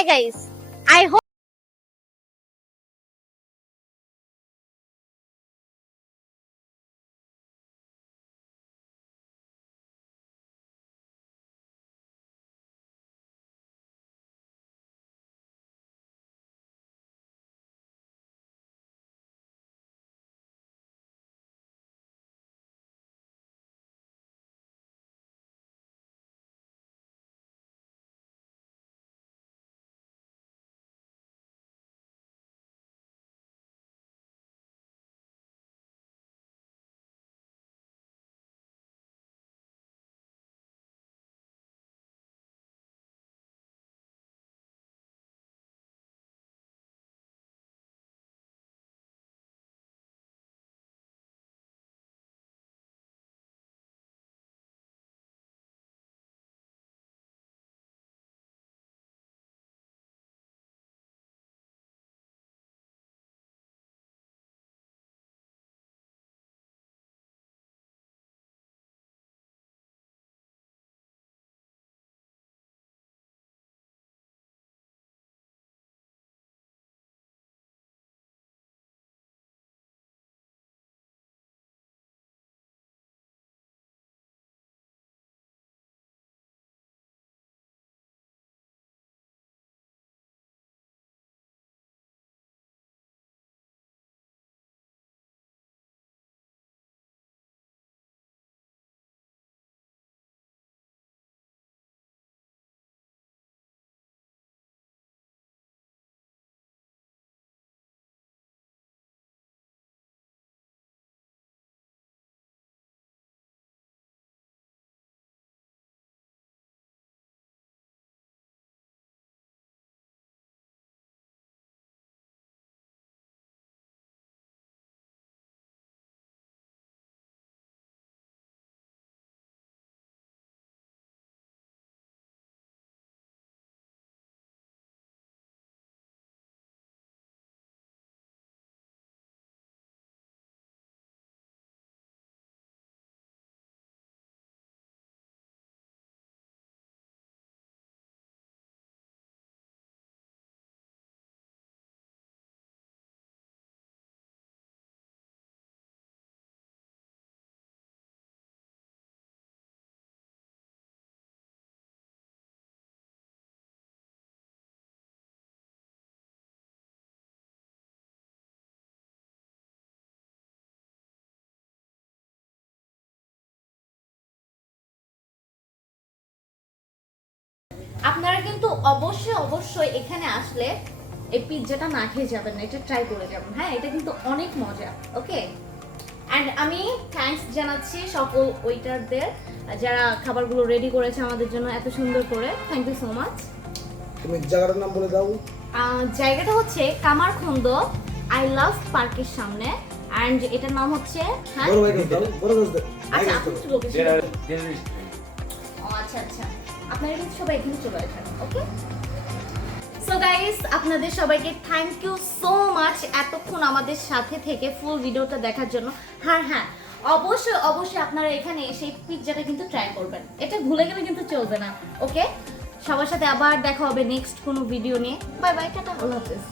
Hi guys, I hope আপনারা কিন্তু অবশ্যই এখানে আসলে এই পিৎজাটা না খেয়ে যাবেন না, এটা ট্রাই করে যাবেন। হ্যাঁ, এটা কিন্তু অনেক মজা। ওকে, অ্যান্ড আমি থ্যাঙ্কস জানাচ্ছি সকল ওয়েটারদের যারা খাবারগুলো রেডি করেছে আমাদের জন্য এত সুন্দর করে। Thank you so much. তুমি জায়গাটার নাম বলে দাও। জায়গাটা হচ্ছে কামারখন্দ আই লাভ পার্কের সামনে, অ্যান্ড এটার নাম হচ্ছে আচ্ছা আপনি একটু লোকেশন। আচ্ছা আপনারা কিন্তু সবাই এখানে চলে আসেন। ওকে, সো গাইস আপনাদের সবাইকে থ্যাংক ইউ সো মাচ এতক্ষণ আমাদের সাথে থেকে ফুল ভিডিওটা দেখার জন্য। হ্যাঁ অবশ্যই আপনারা এখানে এসে পিৎজাটা কিন্তু ট্রাই করবেন, এটা ভুলে গেলে কিন্তু চলবে না। ওকে, সবার সাথে আবার দেখা হবে নেক্সট কোনো ভিডিও নিয়ে। বাই বাই, টাটা, আল্লাহ হাফেজ।